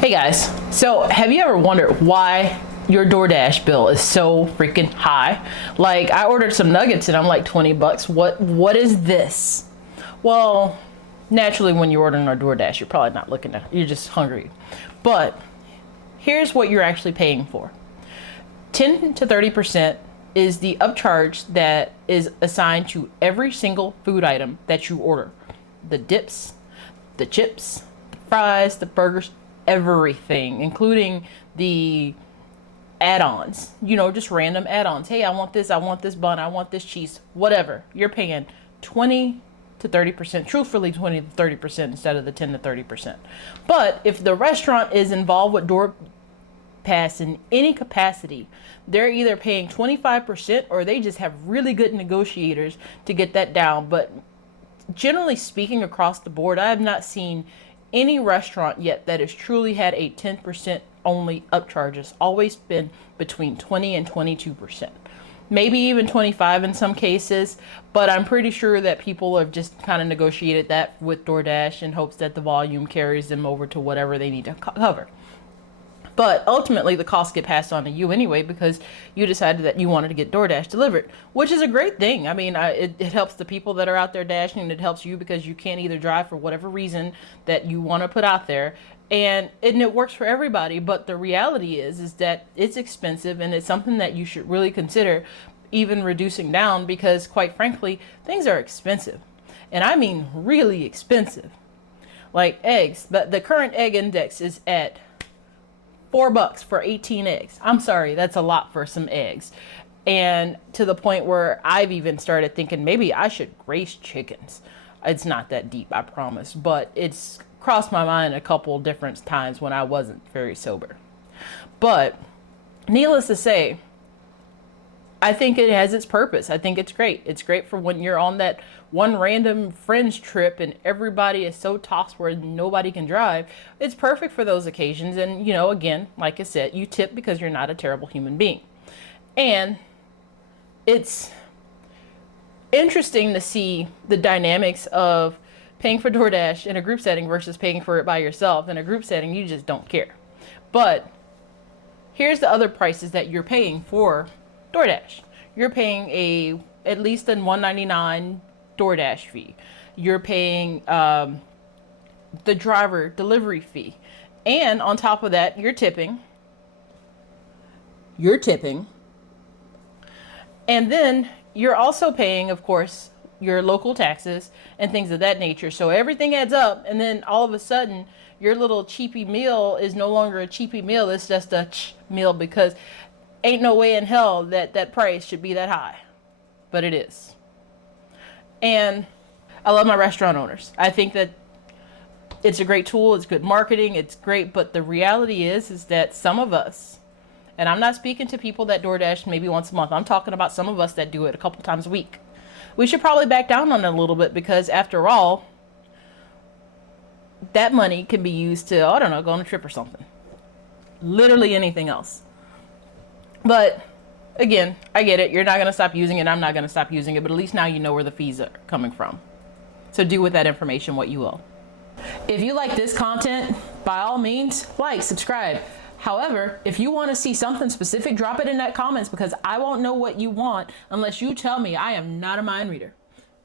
Hey guys, so have you ever wondered why your DoorDash bill is so freaking high? Like, I ordered some nuggets and I'm like 20 bucks. What is this? Well, naturally when you're ordering our DoorDash, you're probably not looking at, you're just hungry. But here's what you're actually paying for. 10 to 30% is the upcharge that is assigned to every single food item that you order. The dips, the chips, the fries, the burgers, everything, including the add-ons, just random add-ons. Hey, I want this bun, I want this cheese, whatever. You're paying 20 to 30%, truthfully 20 to 30% instead of the 10 to 30%. But if the restaurant is involved with DoorDash in any capacity, they're either paying 25% or they just have really good negotiators to get that down. But generally speaking, across the board, I have not seen any restaurant yet that has truly had a 10% only upcharge. It's always been between 20 and 22%, maybe even 25 in some cases, but I'm pretty sure that people have just kind of negotiated that with DoorDash in hopes that the volume carries them over to whatever they need to cover. But ultimately, the costs get passed on to you anyway because you decided that you wanted to get DoorDash delivered, which is a great thing. I mean, it helps the people that are out there dashing, and it helps you because you can't either drive for whatever reason that you want to put out there. And it works for everybody. But the reality is that it's expensive, and it's something that you should really consider even reducing down because, quite frankly, things are expensive. And I mean really expensive. Like eggs, the current egg index is at $4 for 18 eggs. I'm sorry, that's a lot for some eggs. And to the point where I've even started thinking maybe I should raise chickens. It's not that deep, I promise, but it's crossed my mind a couple different times when I wasn't very sober. But needless to say, I think it has its purpose. I think it's great. It's great for when you're on that one random friends trip and everybody is so tossed where nobody can drive. It's perfect for those occasions. And, again, like I said, you tip because you're not a terrible human being. And it's interesting to see the dynamics of paying for DoorDash in a group setting versus paying for it by yourself. In a group setting, you just don't care. But here's the other prices that you're paying for DoorDash. You're paying at least a $1.99 DoorDash fee. You're paying the driver delivery fee. And on top of that, you're tipping. And then you're also paying, of course, your local taxes and things of that nature. So everything adds up. And then all of a sudden, your little cheapy meal is no longer a cheapy meal. It's just a meal because ain't no way in hell that price should be that high. But it is. And I love my restaurant owners. I think that it's a great tool. It's good marketing. It's great. But the reality is that some of us, and I'm not speaking to people that DoorDash maybe once a month. I'm talking about some of us that do it a couple times a week. We should probably back down on it a little bit because after all, that money can be used to, I don't know, go on a trip or something. Literally anything else. But again, I get it. You're not going to stop using it. I'm not going to stop using it. But at least now you know where the fees are coming from. So do with that information what you will. If you like this content, by all means, like, subscribe. However, if you want to see something specific, drop it in that comments because I won't know what you want unless you tell me. I am not a mind reader.